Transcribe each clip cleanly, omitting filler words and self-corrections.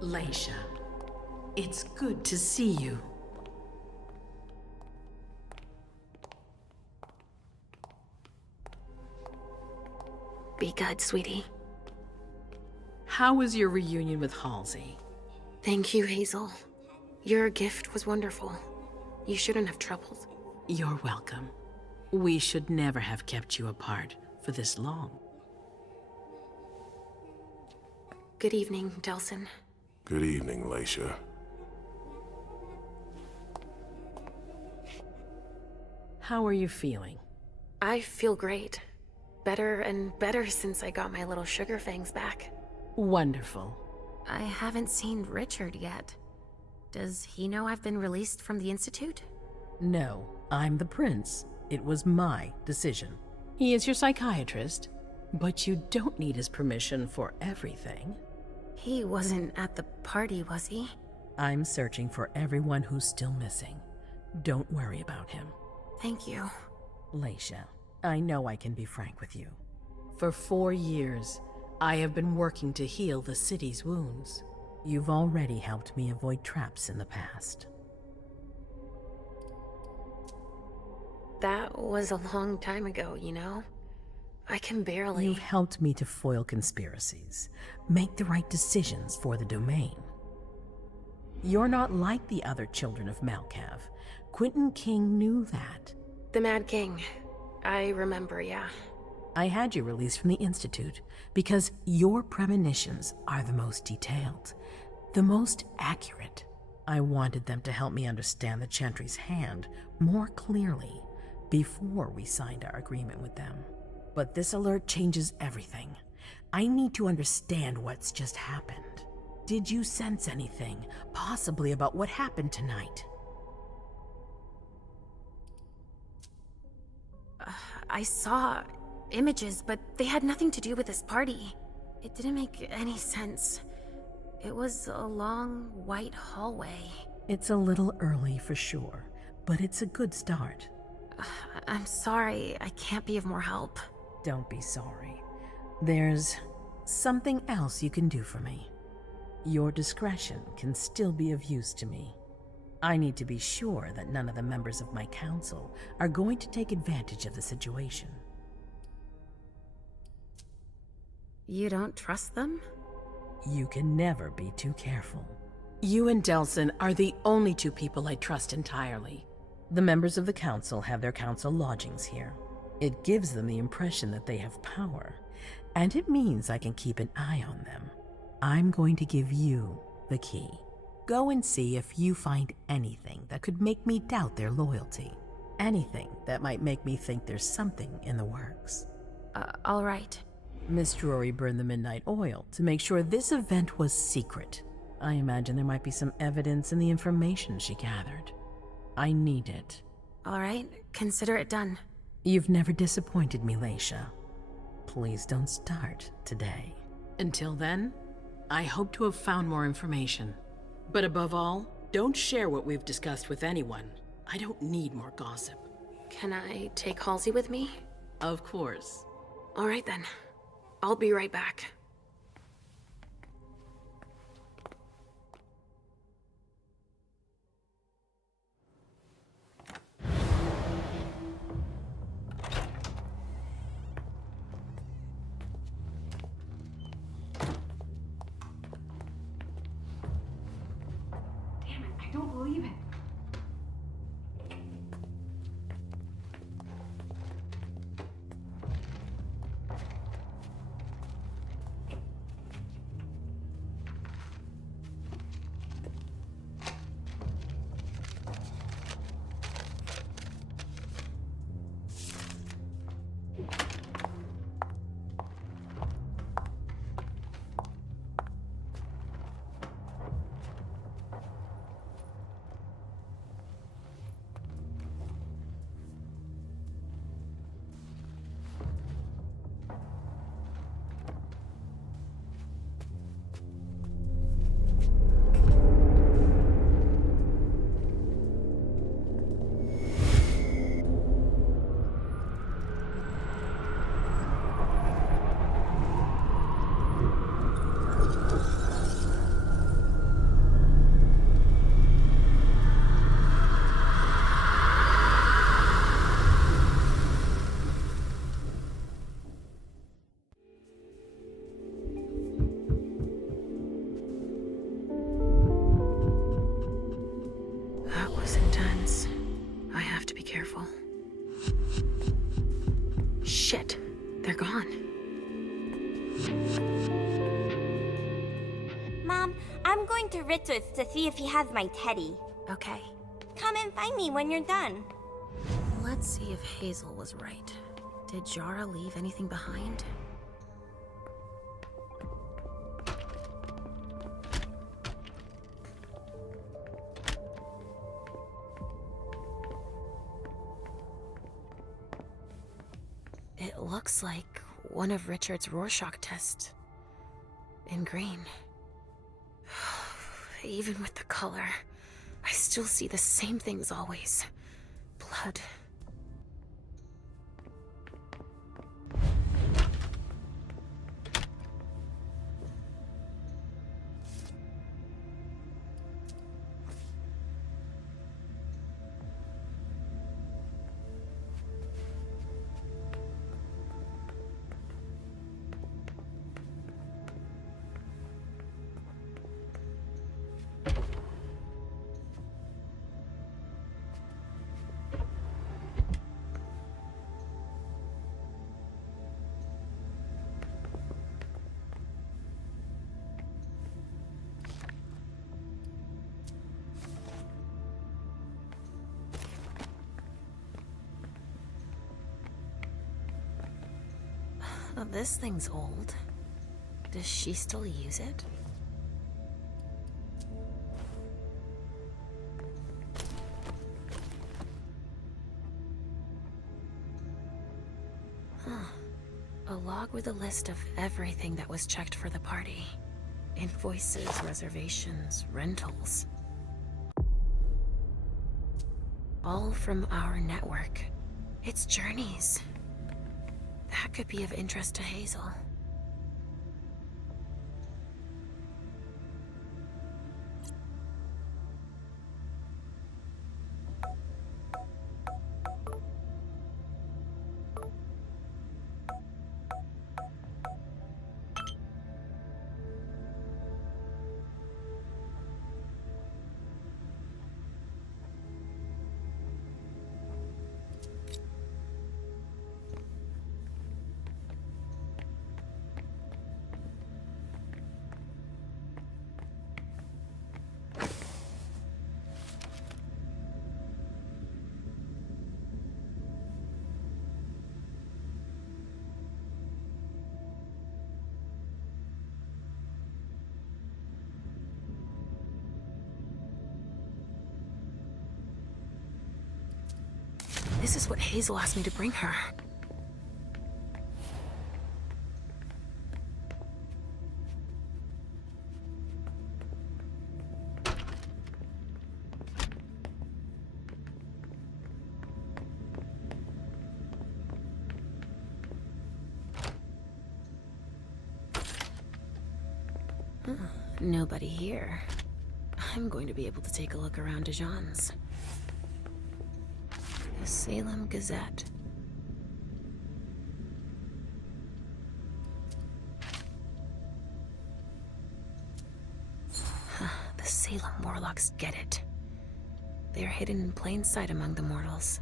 Leisha, it's good to see you. Be good, sweetie. How was your reunion with Halsey? Thank you, Hazel. Your gift was wonderful. You shouldn't have troubled. You're welcome. We should never have kept you apart for this long. Good evening, Delsin. Good evening, Leisha. How are you feeling? I feel great. Better and better since I got my little sugar fangs back. Wonderful. I haven't seen Richard yet. Does he know I've been released from the Institute? No, I'm the prince. It was my decision. He is your psychiatrist, but you don't need his permission for everything. He wasn't at the party, was he? I'm searching for everyone who's still missing. Don't worry about him. Thank you. Leisha, I know I can be frank with you. For 4 years, I have been working to heal the city's wounds. You've already helped me avoid traps in the past. That was a long time ago, you know? I can barely... You've helped me to foil conspiracies, make the right decisions for the domain. You're not like the other children of Malkav. Quentin King knew that. The Mad King. I remember, yeah. I had you released from the Institute because your premonitions are the most detailed, the most accurate. I wanted them to help me understand the Chantry's hand more clearly before we signed our agreement with them. But this alert changes everything. I need to understand what's just happened. Did you sense anything, possibly about what happened tonight? I saw images, but they had nothing to do with this party. It didn't make any sense. It was a long, white hallway. It's a little early for sure, but it's a good start. I'm sorry, I can't be of more help. Don't be sorry. There's something else you can do for me. Your discretion can still be of use to me. I need to be sure that none of the members of my council are going to take advantage of the situation. You don't trust them? You can never be too careful. You and Delsin are the only two people I trust entirely. The members of the council have their council lodgings here. It gives them the impression that they have power, and it means I can keep an eye on them. I'm going to give you the key. Go and see if you find anything that could make me doubt their loyalty. Anything that might make me think there's something in the works. All right. Miss Drury burned the midnight oil to make sure this event was secret. I imagine there might be some evidence in the information she gathered. I need it. All right, consider it done. You've never disappointed me, Leisha. Please don't start today. Until then, I hope to have found more information. But above all, don't share what we've discussed with anyone. I don't need more gossip. Can I take Halsey with me? Of course. All right then. I'll be right back. Damn it, I don't believe it. Shit, they're gone. Mom, I'm going to Richard's to see if he has my teddy. Okay, Come and find me when you're done. let's see if Hazel was right. Did Jara leave anything behind? It looks like one of Richard's Rorschach tests. In green. Even with the color, I still see the same things always. Blood. Oh, this thing's old. Does she still use it? Huh. A log with a list of everything that was checked for the party. Invoices, reservations, rentals. All from our network. It's Journeys. That could be of interest to Hazel. This is what Hazel asked me to bring her. Nobody here. I'm going to be able to take a look around Dijon's. The Salem Gazette. The Salem Warlocks get it. They're hidden in plain sight among the mortals.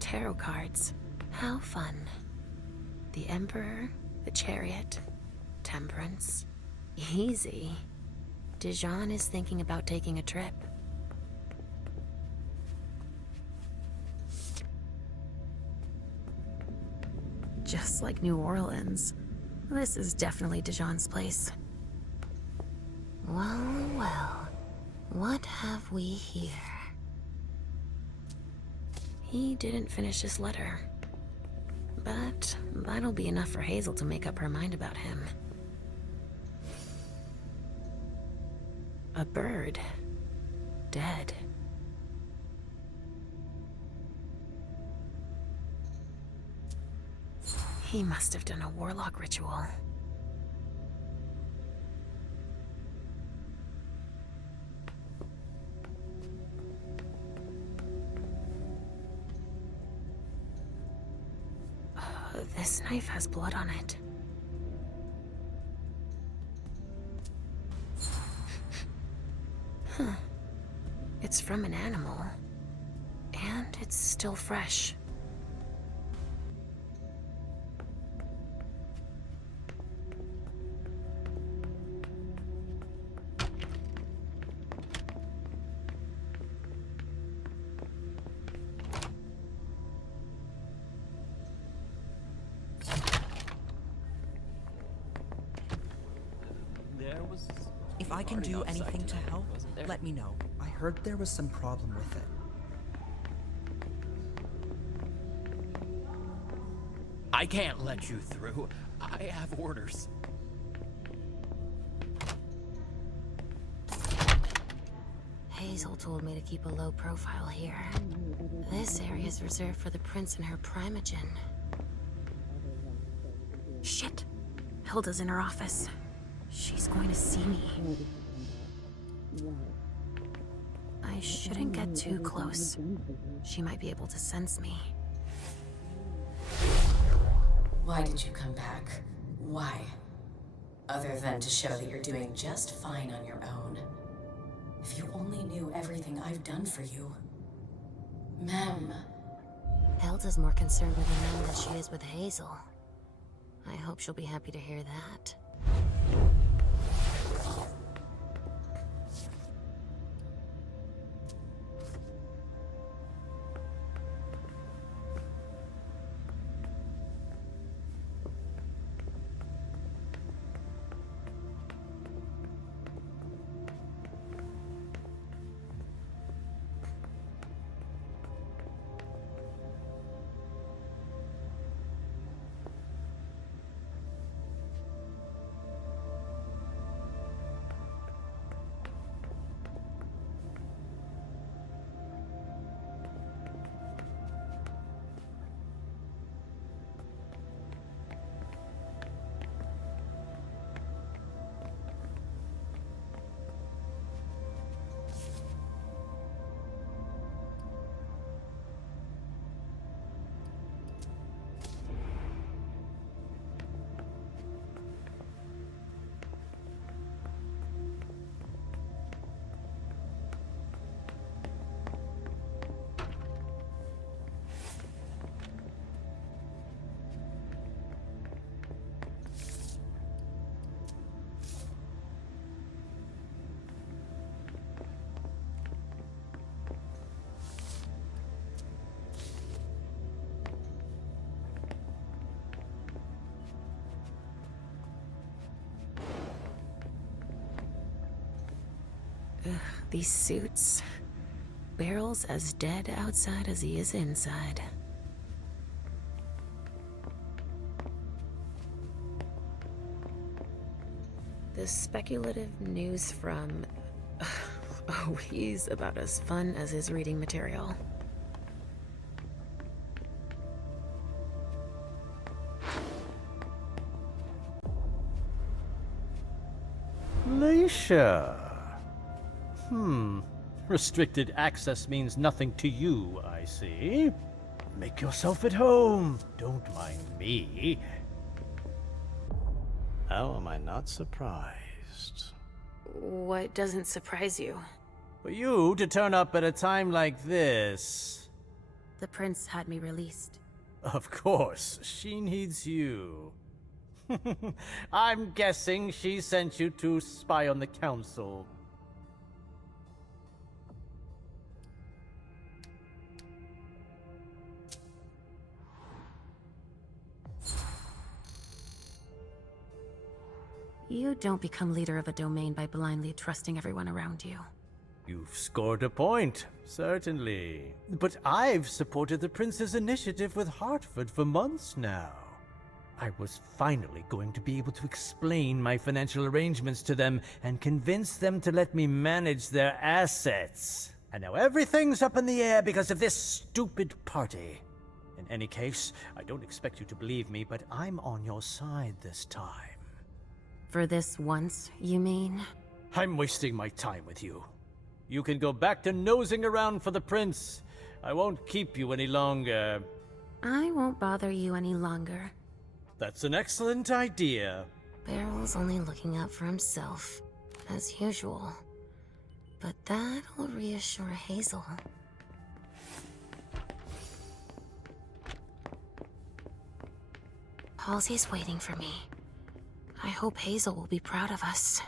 Tarot cards. How fun. The Emperor, the Chariot, Temperance. Easy. Dijon is thinking about taking a trip. Just like New Orleans. This is definitely Dijon's place. Well, well. What have we here? He didn't finish his letter. But that'll be enough for Hazel to make up her mind about him. A bird. Dead. He must have done a warlock ritual. This knife has blood on it. Huh. It's from an animal. And it's still fresh. If I can do anything to help, let me know. I heard there was some problem with it. I can't let you through. I have orders. Hazel told me to keep a low profile here. This area is reserved for the prince and her primogen. Shit. Hilda's in her office. She's going to see me. I shouldn't get too close. She might be able to sense me. Why did you come back? Why? Other than to show that you're doing just fine on your own. If you only knew everything I've done for you. Ma'am. Hilda's more concerned with the man than she is with Hazel. I hope she'll be happy to hear that. Ugh, these suits. Barrel's as dead outside as he is inside. The speculative news from... Oh, he's about as fun as his reading material. Leycia. Restricted access means nothing to you, I see. Make yourself at home. Don't mind me. How am I not surprised? What doesn't surprise you? For you to turn up at a time like this. The prince had me released. Of course, she needs you. I'm guessing she sent you to spy on the council. You don't become leader of a domain by blindly trusting everyone around you. You've scored a point, certainly. But I've supported the Prince's initiative with Hartford for months now. I was finally going to be able to explain my financial arrangements to them and convince them to let me manage their assets. And now everything's up in the air because of this stupid party. In any case, I don't expect you to believe me, but I'm on your side this time. For this once, you mean? I'm wasting my time with you. You can go back to nosing around for the prince. I won't keep you any longer. I won't bother you any longer. That's an excellent idea. Barrel's only looking out for himself, as usual. But that'll reassure Hazel. Halsey's waiting for me. I hope Hazel will be proud of us.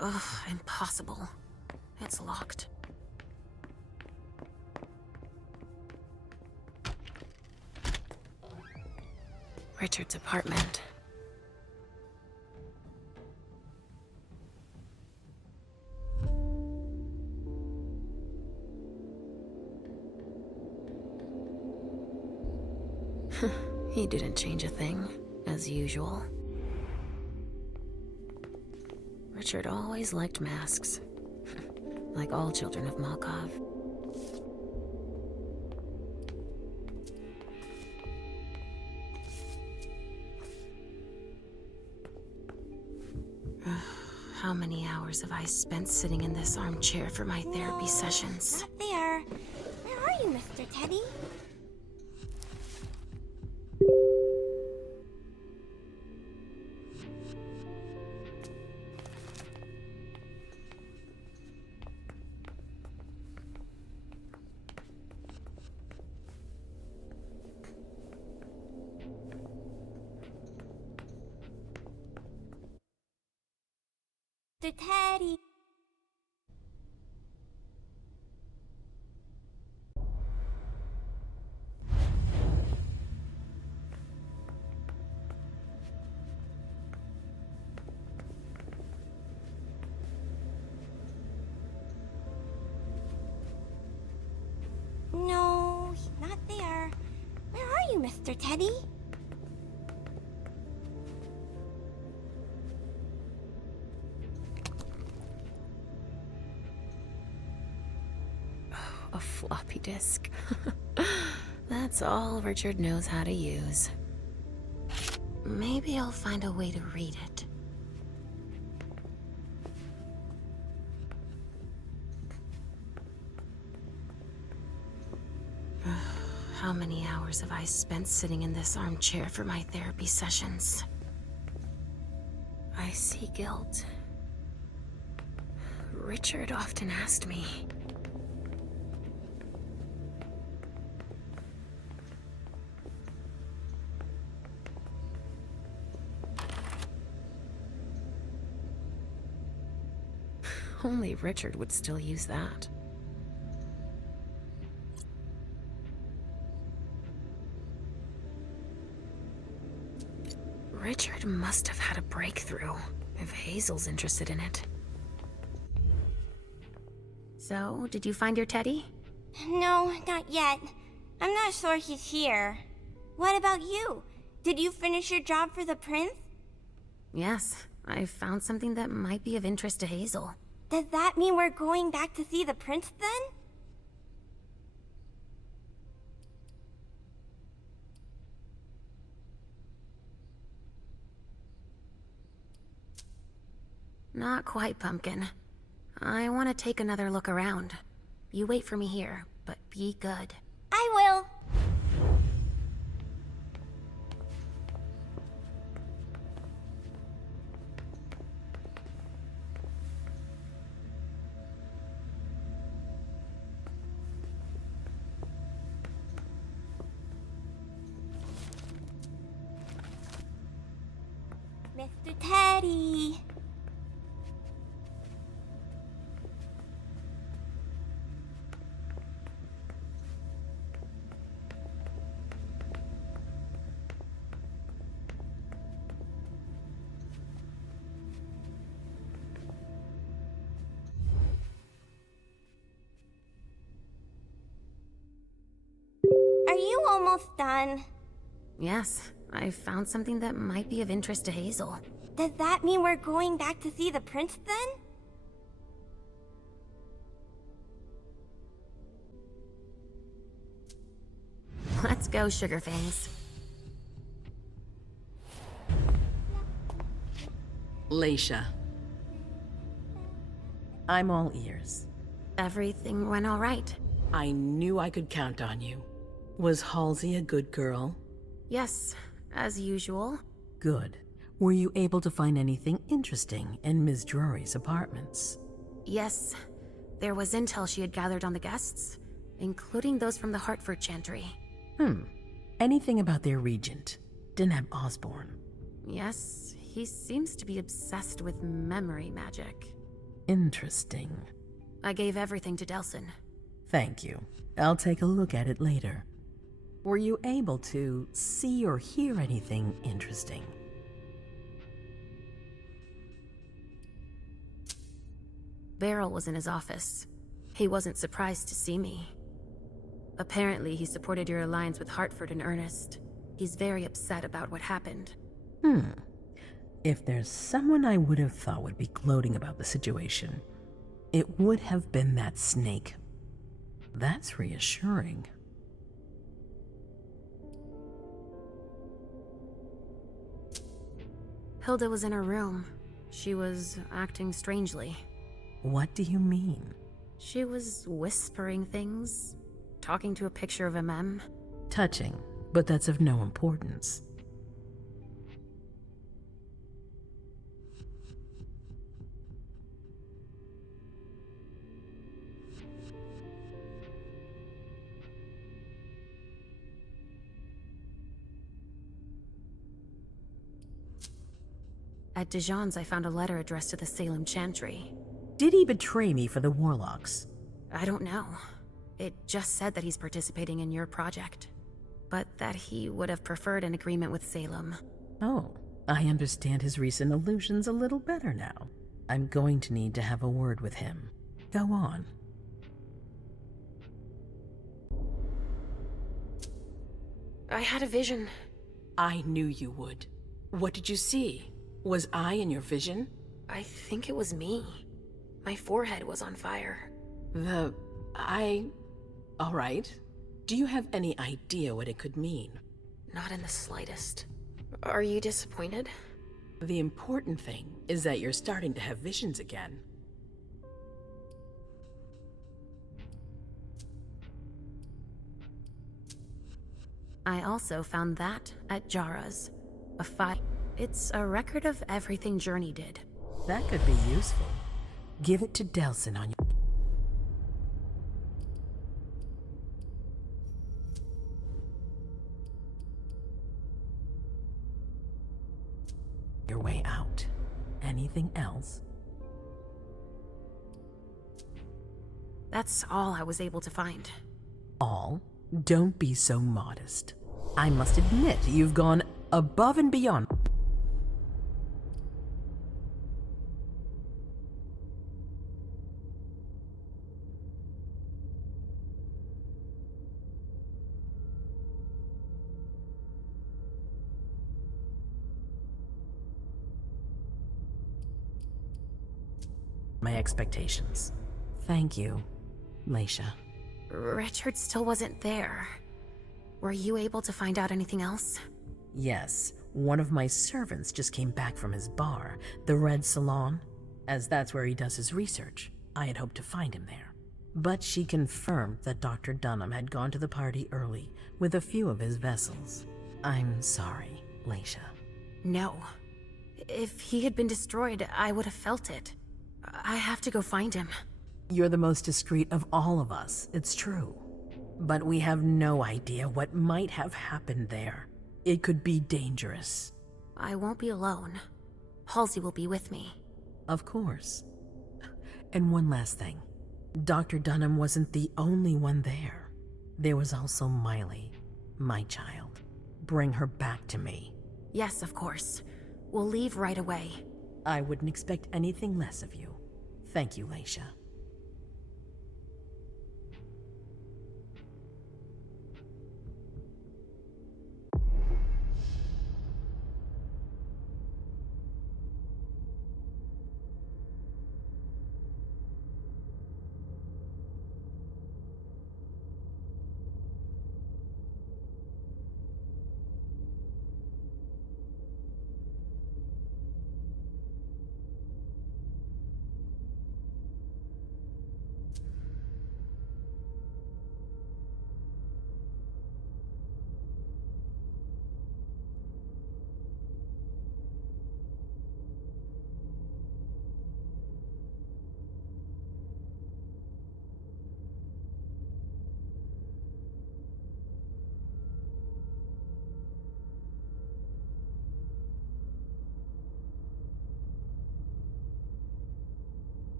Ugh, impossible. It's locked. Richard's apartment. He didn't change a thing, as usual. Richard always liked masks, like all children of Malkov. How many hours have I spent sitting in this armchair for my therapy sessions? Not there. Where are you, Mr. Teddy? Mr. Teddy. No, he's not there. Where are you, Mr. Teddy? A floppy disk. That's all Richard knows how to use. Maybe I'll find a way to read it. How many hours have I spent sitting in this armchair for my therapy sessions? I see guilt. Richard often asked me. Only Richard would still use that. Richard must have had a breakthrough, if Hazel's interested in it. So, did you find your teddy? No, not yet. I'm not sure he's here. What about you? Did you finish your job for the prince? Yes, I found something that might be of interest to Hazel. Does that mean we're going back to see the prince then? Not quite, Pumpkin. I want to take another look around. You wait for me here, but be good. I will. Mr. Teddy. Are you almost done? Yes, I found something that might be of interest to Hazel. Does that mean we're going back to see the prince then? Let's go, Sugarfangs. Leisha. I'm all ears. Everything went all right. I knew I could count on you. Was Halsey a good girl? Yes, as usual. Good. Were you able to find anything interesting in Ms. Drury's apartments? Yes, there was intel she had gathered on the guests, including those from the Hartford Chantry. Anything about their regent, Deneb Osborne? Yes, he seems to be obsessed with memory magic. Interesting. I gave everything to Delsin. Thank you. I'll take a look at it later. Were you able to see or hear anything interesting? Beryl was in his office. He wasn't surprised to see me. Apparently, he supported your alliance with Hartford in earnest. He's very upset about what happened. If there's someone I would have thought would be gloating about the situation, it would have been that snake. That's reassuring. Hilda was in her room. She was acting strangely. What do you mean? She was whispering things, talking to a picture of a mem. Touching, but that's of no importance. At Dijon's, I found a letter addressed to the Salem Chantry. Did he betray me for the Warlocks? I don't know. It just said that he's participating in your project, but that he would have preferred an agreement with Salem. Oh, I understand his recent allusions a little better now. I'm going to need to have a word with him. Go on. I had a vision. I knew you would. What did you see? Was I in your vision? I think it was me. My forehead was on fire. All right. Do you have any idea what it could mean? Not in the slightest. Are you disappointed? The important thing is that you're starting to have visions again. I also found that at Jara's. A file. It's a record of everything Journey did. That could be useful. Give it to Delsin on your way out. Anything else? That's all I was able to find. All? Don't be so modest. I must admit, you've gone above and beyond. My expectations. Thank you, Leycia. Richard still wasn't there. Were you able to find out anything else? Yes, one of my servants just came back from his bar, the Red Salon. As that's where he does his research, I had hoped to find him there. But she confirmed that Dr. Dunham had gone to the party early with a few of his vessels. I'm sorry, Leycia. No. If he had been destroyed, I would have felt it. I have to go find him. You're the most discreet of all of us, it's true. But we have no idea what might have happened there. It could be dangerous. I won't be alone. Halsey will be with me. Of course. And one last thing. Dr. Dunham wasn't the only one there. There was also Miley, my child. Bring her back to me. Yes, of course. We'll leave right away. I wouldn't expect anything less of you. Thank you, Leycia.